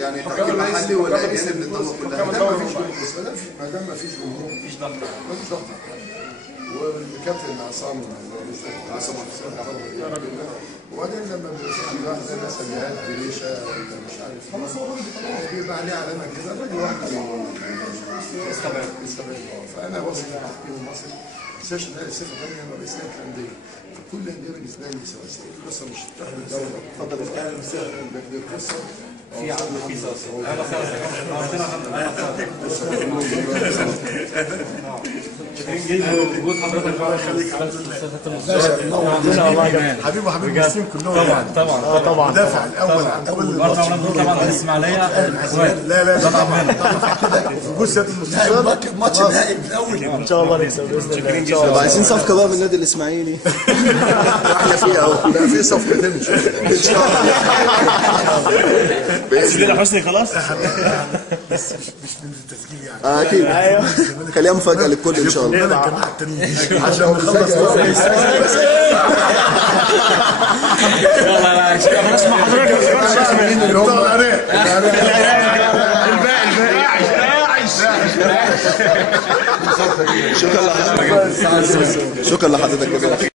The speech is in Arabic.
يعني تحكيم محلي ولا اجانب للضمه كلها؟ ما دام ما فيش جمهور مفيش ضغط والكابتن عصام وبعدين لما بيبقى واحد ناس جهات بريشه ولا مش عارف بيبقى عليه علامه كده الراجل واحد يستبعد. فانا واثق في التحكيم المصري سيرش ده صفه ثانيه انا رئيس لجنه الانديه فكل الانديه بالنسبه لي سواسيه القصه مش تحت الدوله اتفضل القصه في وجود حضرتك بقى يخليك حبيبي المصريين كلهم طبعا دافع الاول عن كل طبعا الاسماعيليه لا طبعا وجود سياده المستشار ماتش نهائي من الاول ان شاء الله نكسب باذن الله ان شاء الله. عايزين صفقه بقى من النادي الاسماعيلي. احنا فيها اهو. لا في صفقتين ان شاء الله حسني خلاص بس مش من التسجيل يعني اكيد خليها مفاجاه للكل ان شاء الله. عشان نخلص يلا اسمع حضرتك اللي هم شكرا لحضرتك.